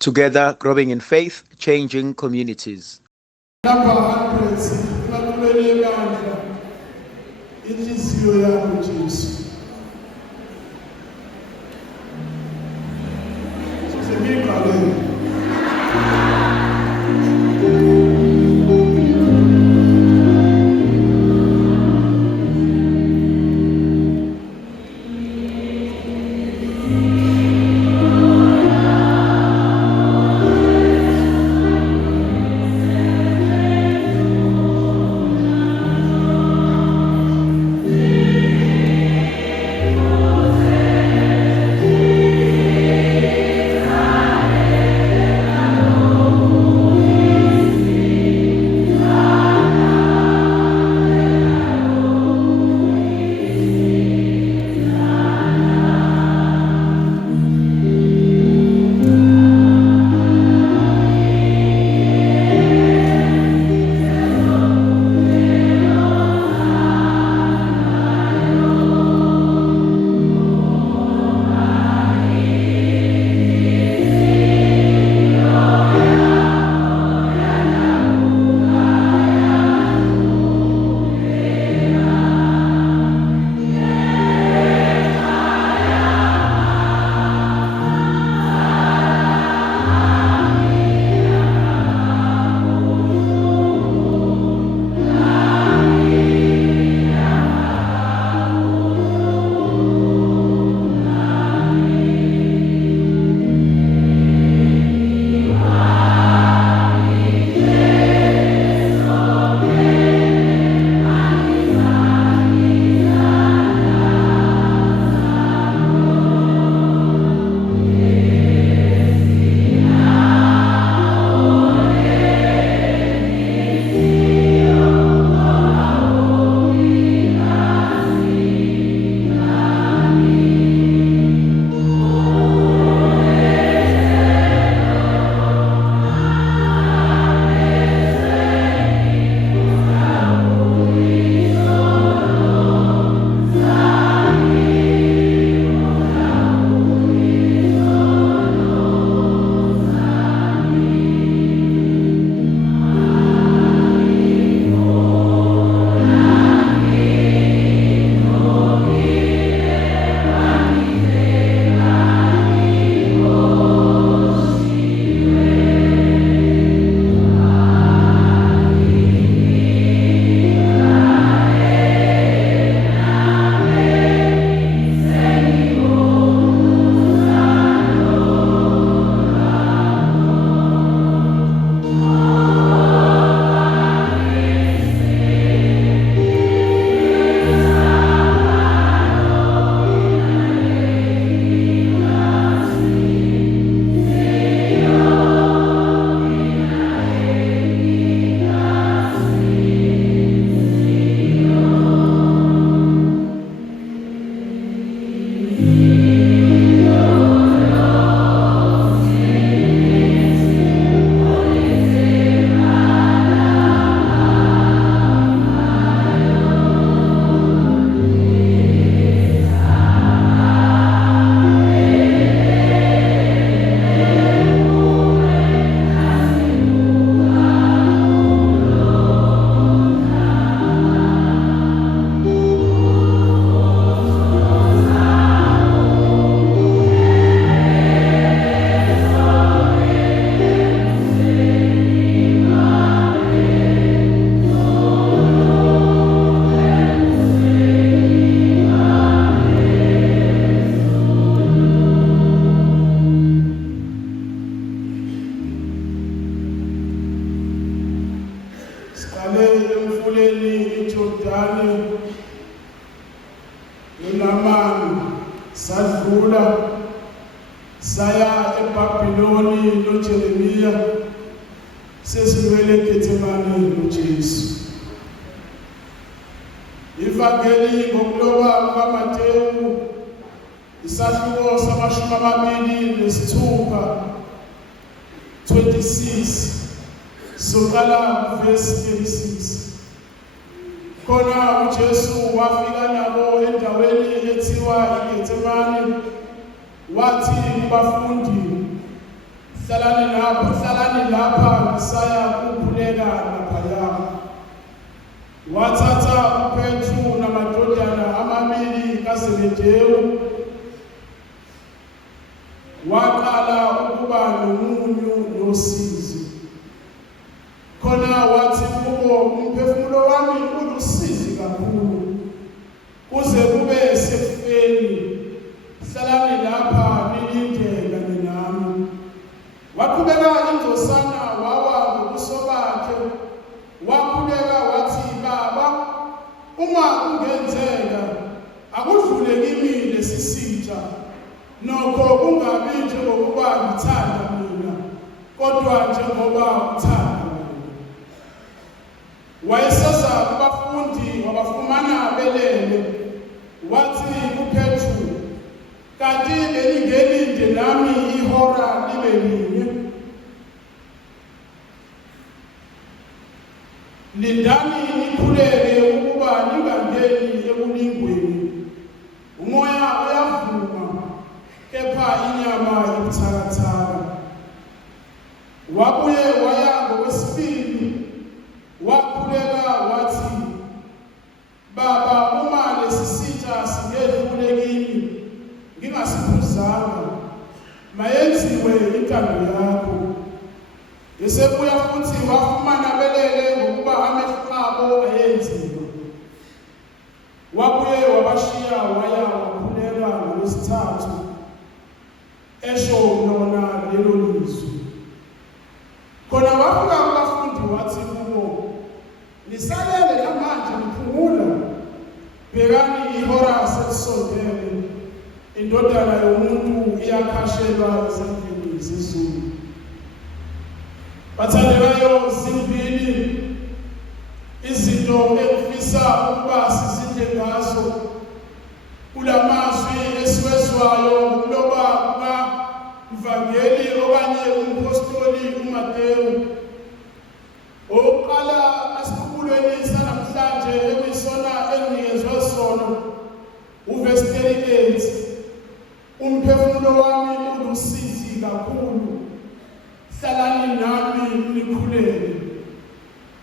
Together, growing in faith, changing communities. Number hundreds, it is your Jesus. It's a big problem. sadlula saya eBhabhiloni noJeremiya sesilwele eGetsemane noJesu. Ivangeli ngokuloba kukaMateyu isahluko samashumi amabili nesithupha 26 soqala verse 36. Khona uJesu wafika nabo endaweni ethiwa iGetsemane, wathi kubafundi, hlalani lapha ngisaya kukhuleka laphaya. Wathatha uPetru namadodana amabili kaZebedewu waqala ukuba nomunyu nosizi. Khona wathi kubo, umphefumulo wami ulusizi kakhulu kuze kube sekufeni. Hlalani lapha nilinde kanye nami. Waqhubeka indosana wawa ngobuso bakhe, waqhubeka wathi, Baba, uma kungenzeka akudlule kimi lesisitsha, nokho kungabi njengokuba ngithanda mina, kodwa njengoba uthanda wena. Wayeseza kubafundi wabafumana belele, wathi kuPetru, kanti belingelinde nami ihora libe linye. Lindani nikhuleke ukuba ningangeni ekulingweni. Umoya uyavuma, kepha inyama ibuthakathaka. Wabuye waya ngokwesibili, wakhuleka wathi, Baba, uma lesisitsha singedlule kimi ngingasiphuzanga, mayenziwe intando yakho. Esebuya futhi wafumana belele ngokuba amehlo abo ayenziwa. Wabuye wabashiya waya wakhuleka ngolwesithathu, esho lona lelo lizwi. Khona wafika kubafundi wathi kubo, nisalele manje niphumula, bhekani ihora selisondele, indodana yomuntu iyakhashelwa ezandleni zezulu. Bathandekayo, zimbili izinto engifisa ukuba sizidle ngazo kulamazwi esiwezwayo ngokuloba kukaMvangeli okanye umpostoli uMateyu. Oqala asikhululweni sanamhlanje ekuyisona enginikezwe sona, uverse 38, umphefumulo wami ulusizi kakhulu, hlalani nami nikhuleke.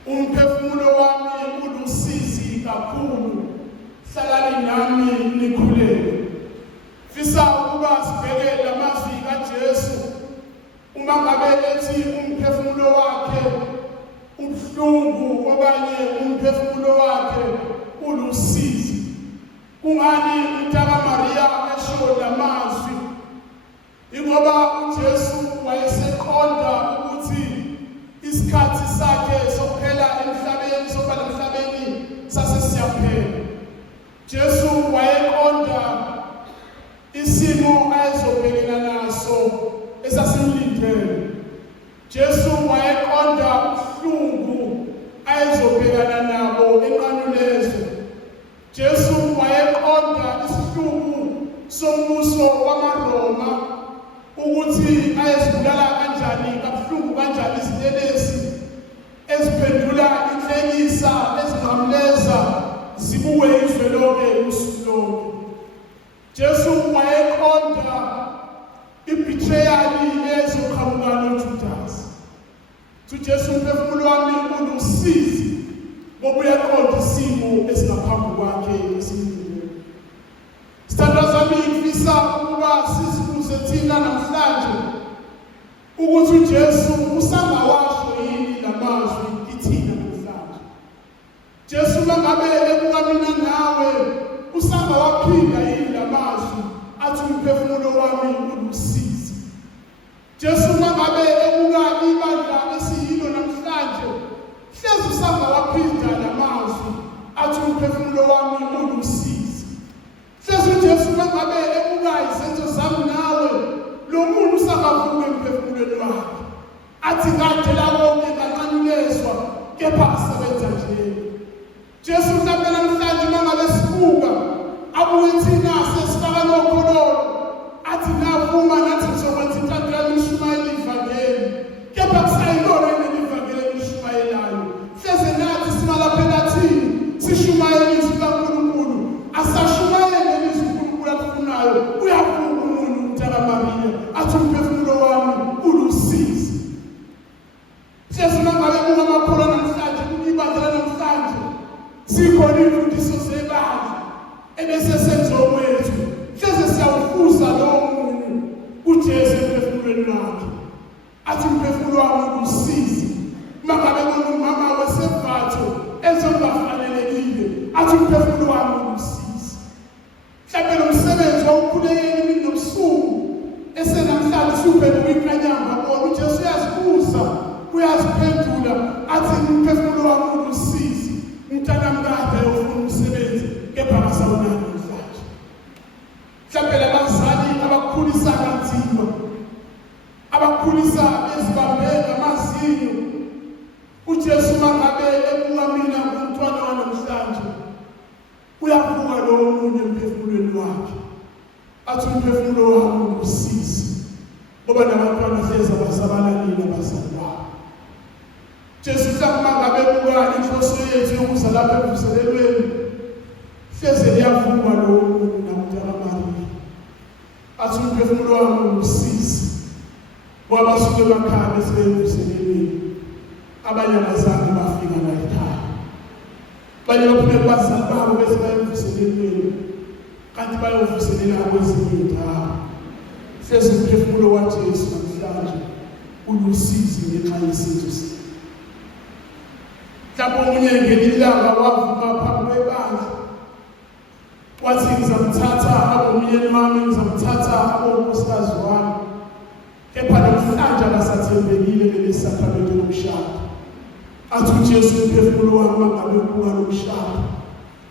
Umphefumulo wami ulusizi kakhulu, hlalani nami nikhuleke. Fisa ukuba sibheke lamazwi kaJesu uma ngabe ethi umphefumulo wakhe ubuhlungu okanye umphefumulo wakhe ulusizi. Kungani uMntaka Maria esho lamazwi? Ingoba uJesu wayeseqonda ukuthi isikhathi sakhe sokuphela emhlabeni, sokuba emhlabeni sasesiyaphela. Jesu wayeqonda isimo ayezobhekana naso esasimlindele. Jesu wayeqonda ubuhlungu ayezobhekana nabo enqanulezo. Jesu wayeqonda isihluku sombuso wamaRoma, ukuthi ayezibulala kanjani, kabuhlungu kanjani izinelesi eziphendula inhlekisa, ezingamleza zibuwe izwe lonke usuku lonke. Jesu wayeqonda i-betrayal ezoqhamuka noJudas. uJesu umphefumulo wami ulusizi ngoba uyaqonda isimo esingaphambi kwakhe esimlindele. Sithandwa zami, ngifisa ukuba sizibuze thina namhlanje ukuthi uJesu usangawasho yini lamazwi kithina namhlanje. Jesu mangabe ebuka mina nawe usangawaphinda yini lamazwi athi umphefumulo wami ulusizi. Jesu mangabe ebuka ibandla esiyilo namhlanje hlezi usangawaphinda lamazwi athi umphefumulo wami ulusizi. Hlezi uJesu mangabe ebuka izenzo zami nawe, lo muntu usakavuka emphefumulweni wakhe athi kade lawonke kanqanulezwa, kepha asebenza nje. Jesu mhlawumbe namhlanje mangabe sibuka abuye thina sesifaka nokhololo athi navuma nathi ngizokwenza intando yami ishumayela ivangeli, kepha kusayilona yini ivangeli elishumayelayo. Hleze nathi simalapha elathini sishumayela izwi kaNkulunkulu, asashumayele izwi uNkulunkulu akufunayo. Uyavuka umuntu uMntaka Maria athi umphefumulo wami ulusizi. uJesu emphefumulweni wakhe athi umphefumulo wami usizi mangabe umama wesevatho ezobafanelekile athi umphefumulo wami usizi mhlawumbe nomsebenzi wawukhulekela imini nobusuku esenamhlanje usubheke kwinkanyamba bona uJesu uyasibuza uyasiphendula athi umphefumulo wami usizi umntanami kade ufuna umsebenzi kepha akasawunaki namhlanje mhlawumbe labazali abakhulisa kanzima abakhulisa bezibambe ngamazinyo uJesu mangabe ebuka mina umntwana wanamhlanje uyavuka lowo munye emphefumulweni wakhe athi umphefumulo wami usizi ngoba nabantwana hlezi abasabalalile abazali babo Jesu mhlawumbe mangabe ebuka inhloso yethu yokuza lapha emvuselelweni hlezi liyavuka lowo munye namntwana Mariya athi umphefumulo wami usizi ngoba basuke emakhaya besemvuselelweni abanye abazali bafika la ekhaya abanye baphuma kubazali babo bese bayemvuselelweni kanti bayovuselela kwezinye indawo hlezi umphefumulo waJesu namhlanje ulusizi ngenxa yesizwe sethu mhlawumbe omunye ngelinye ilanga wavuka phambi kwebandla wathi ngizamthatha abomyeni wami ngizamthatha abonkosikazi wami kepha namhlanje abasathembekile lelisakramente lokushada athi uJesu umphefumulo wami mangabe ubuka lokushada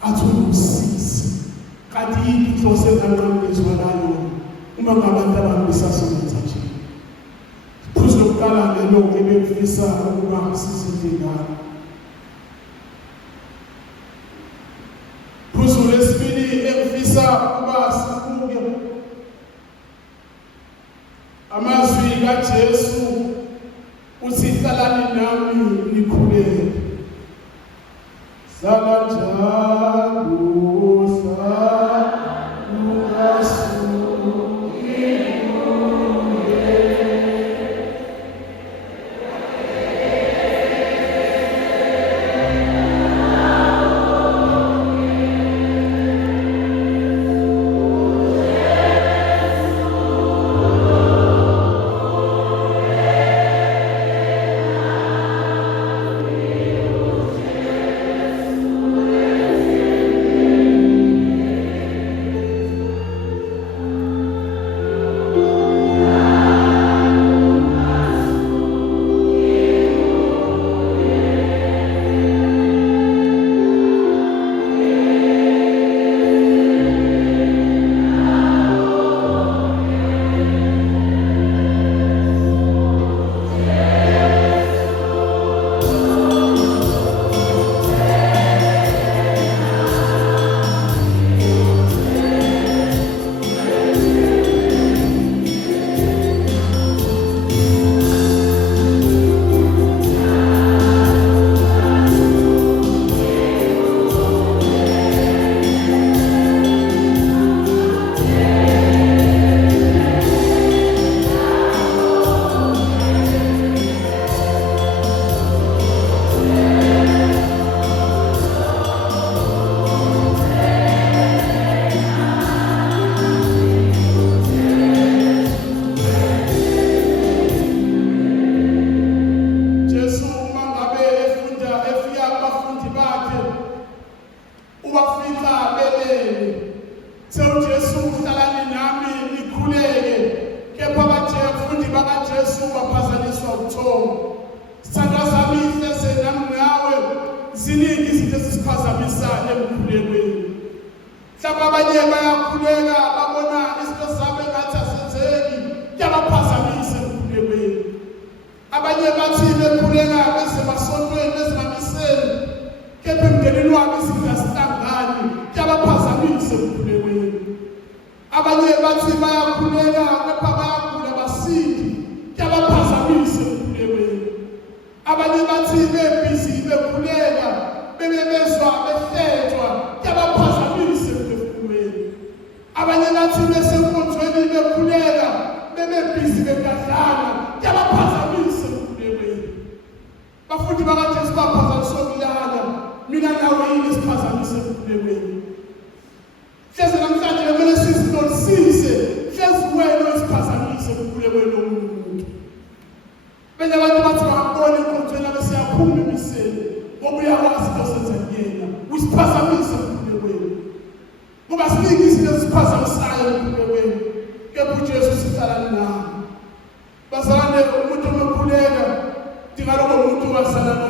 athi usizi kanti inhloso enganqamezwanayo uma ngabantu abantu besasebenza nje phuzu lokuqala lelo ebefisa ukuba sizindingane phuzu lesibili ebefisa ukuba sibuke amazwi kaJesu uthi hlalani nami nikhuleke hlala njalo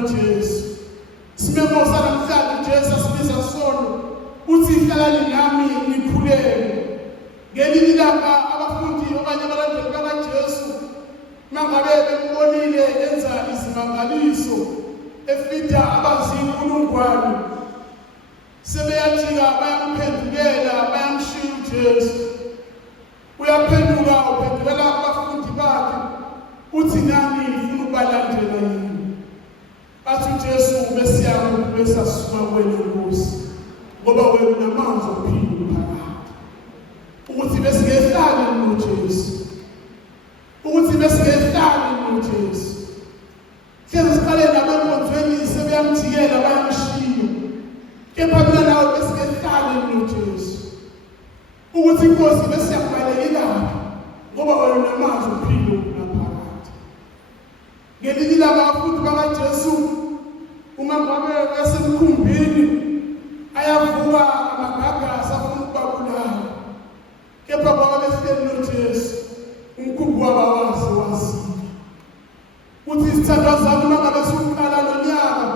noJesu. Simemo sanamhlanje Jesu asibiza sona uthi hlalani nami nikhuleke. Ngelinye ilanga abafundi okanye abalandeli bakaJesu mangabe bembonile enza izimangaliso efida abazinkulungwane sebeyajika bayamphendukela bayamshiya uJesu. Uyaphenduka uphendukela abafundi bakhe uthi nani ufuna ukubalandela yini? Athi uJesu besiyakho besasukuma kwena Nkosi ngoba wena unamandla okuphila phakathi. Ukuthi besingehlali noJesu. Ukuthi besingehlali noJesu. Hlezi siqale nabenkonzweni sebeyamjikela bayamshiya. Kepha mina nawe besingehlali noJesu. Ukuthi Nkosi besiyakubalekela ngoba wena unamandla okuphila phakathi. Ngelinye ilanga abafundi bakaJesu uma ngabe esemkhumbini ayavuka amagagasi afuna ukubabulala. Kepha ngoba behleli noJesu umkhumbi wabawazi wazika. Uthi isithandwa zami uma ngabe suqala lonyaka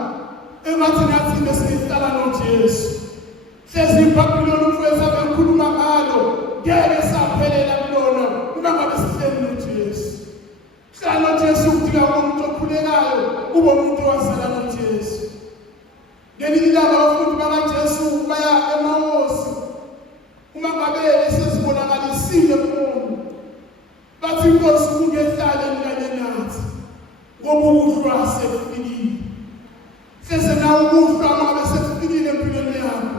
engathi nathi besihlala noJesu. Hlezi iBhabhiloni umfowethu abekhuluma ngalo ngeke saphelela kulona uma ngabe sihleli noJesu. Hlala noJesu kudinga umuntu okhulekayo ube umuntu owazala noJesu. Ngelinye ilanga abafundi bakaJesu baya eMawosi uma ngabe esezibonakalisile kumuntu. Bathi Nkosi ungehlale kanye nathi ngoba ukuhlwa sekufikile. Hleze nawe ukuhlwa uma ngabe sekufikile empilweni yakho.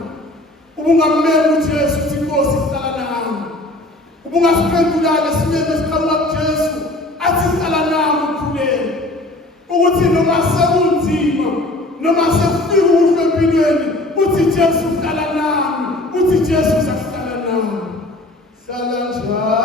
Ubungameli uJesu uthi Nkosi hlala nawe. Ubungasiphendulane simeme siqhamuka kuJesu athi hlala nawe ukhuleke. Ukuthi noma sekunzima noma sekufika ukuhlwa empilweni uthi Jesu hlala nami. Uthi Jesu uzahlala nawe. Hlala njalo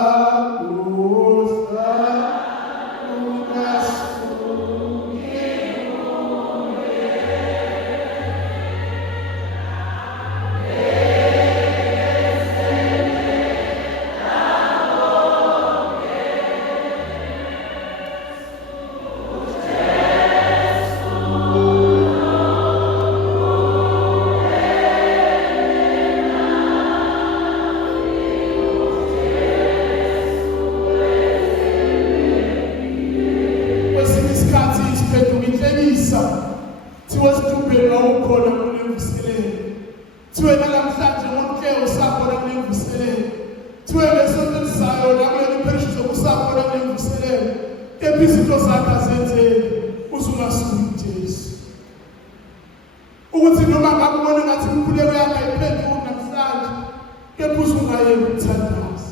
ukuthi noma ngakubona ngathi umkhuleko yakhe ayiphenduli namhlanje kepha uzungayeki ukuthandaza.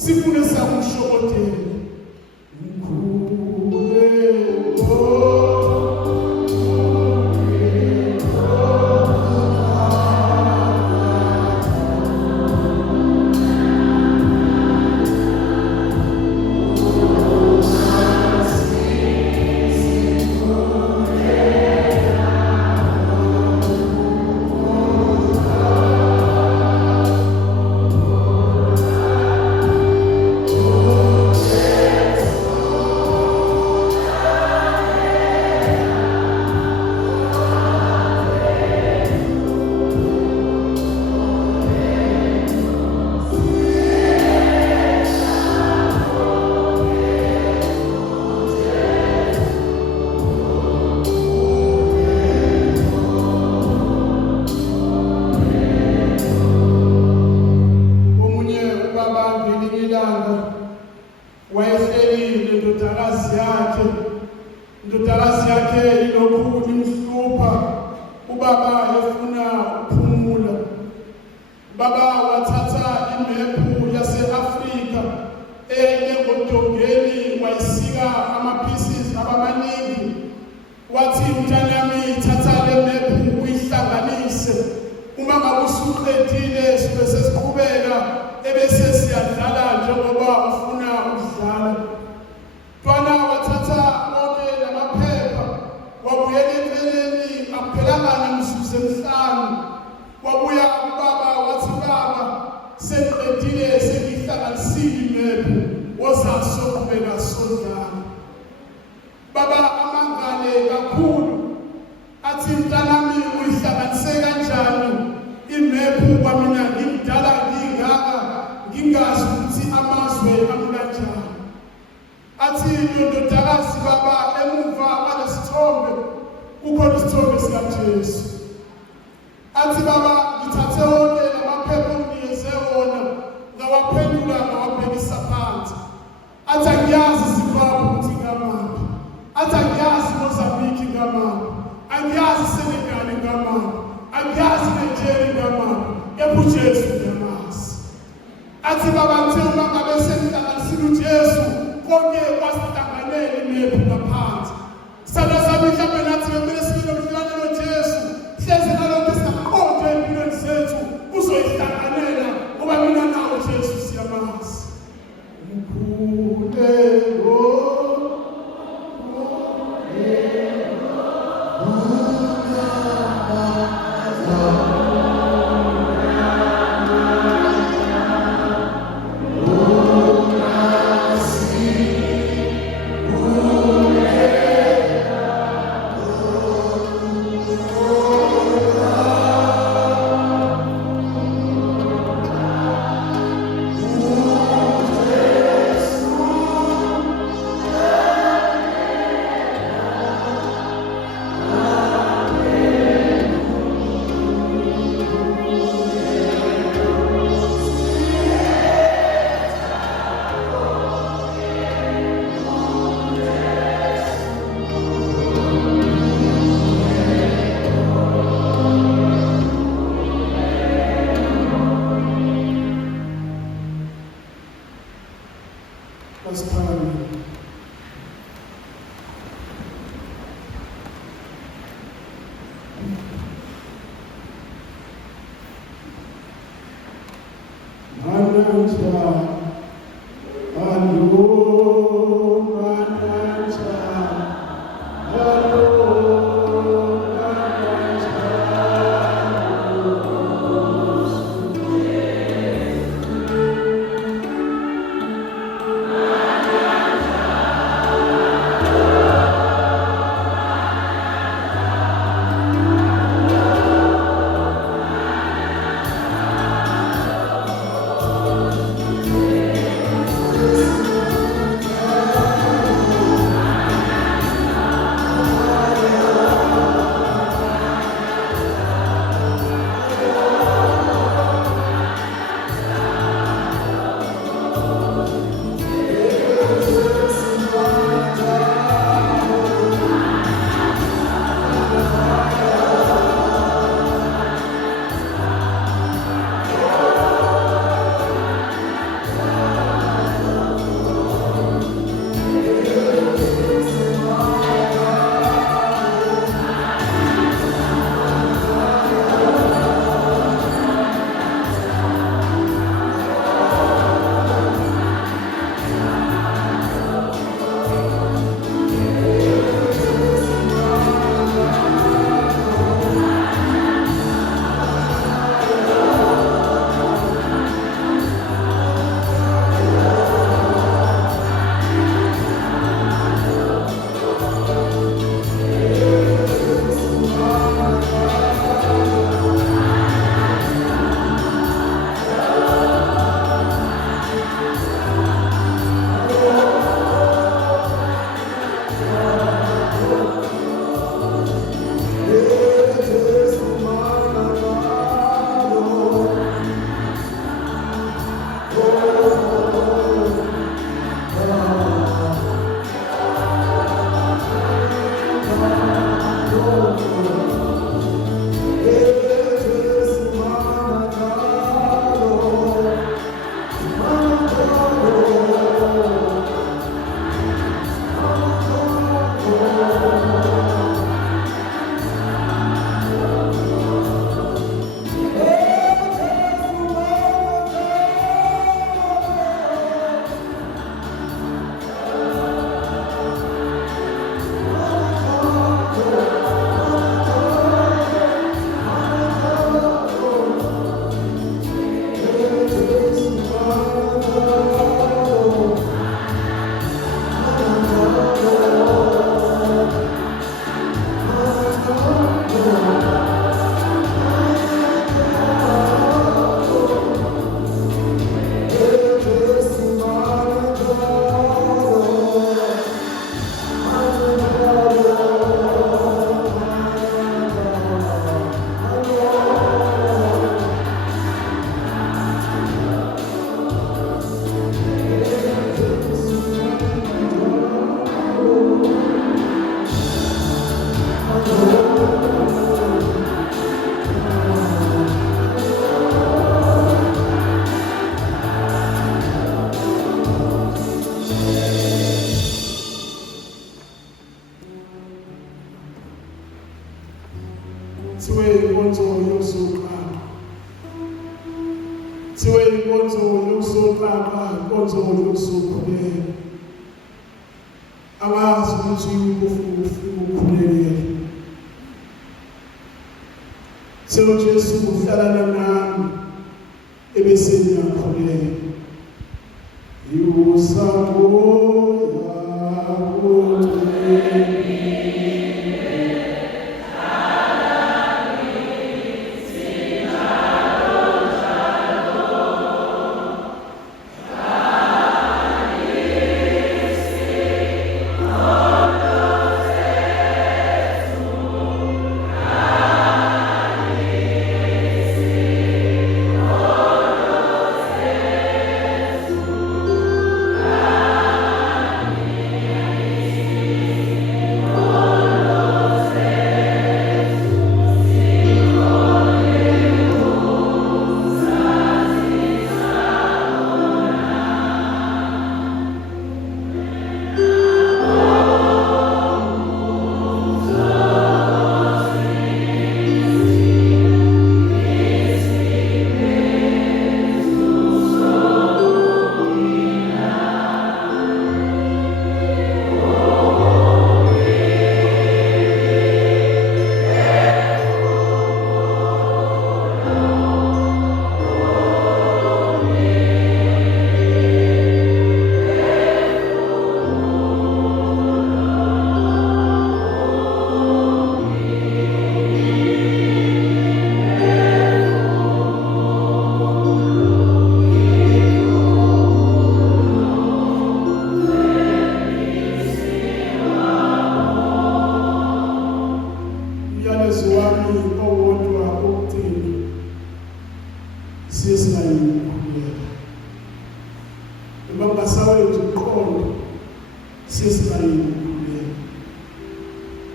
sifune sakushokotela indodakazi yakhe ilokhu imhlupha ubaba efuna ukuphumula baba wathatha imephu yase-Afrika engodongeni wayisika ama-pieces abamaningi wathi mntana yami thatha le mephu uyihlanganise uma ngabe usuqedile sibe sesiqhubeka ebese siyadlala njengoba ufuna ukudlala. Twana wathatha konke lamaphepha wabuyela eceleni akuphelanga nemizuzu emihlanu wabuya ubaba wathi baba sengiqedile sengihlanganisile imephu woza soqhubeka sodlala. Baba amangane kakhulu athi mntanami uyihlanganise kanjani imephu kwamina ngimdala ngingaka ngingazi ukuthi amazwe amkanjani. Athi indodakazi baba emuva alesithombe kukhona isithombe sikaJesu. Athi baba ngithathe wonke lamaphepha onginikeze wona ngawaphendula ngawabhekisa phansi. Athi angiyazi Zimbabwe ukuthi ngamaphi, athi angiyazi Mozambique ngamaphi, angiyazi Senegal ngamaphi, angiyazi Nigeria ngamaphi, kepha uJesu ngiyamazi. Athi baba ngithe uma ngabe sengihlanganisile uJesu konke kwasihlanganele imephu ngaphansi. Sana sami mhlawumbe nathi kumele sibe nobudlelwano noJesu hleze nalokho esingaqonde empilweni zethu uzoyihlanganela ngoba mina nawe Jesu siyamazi.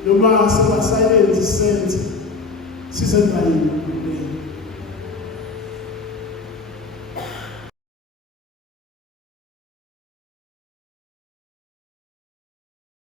noma siba silent sent sisenza yini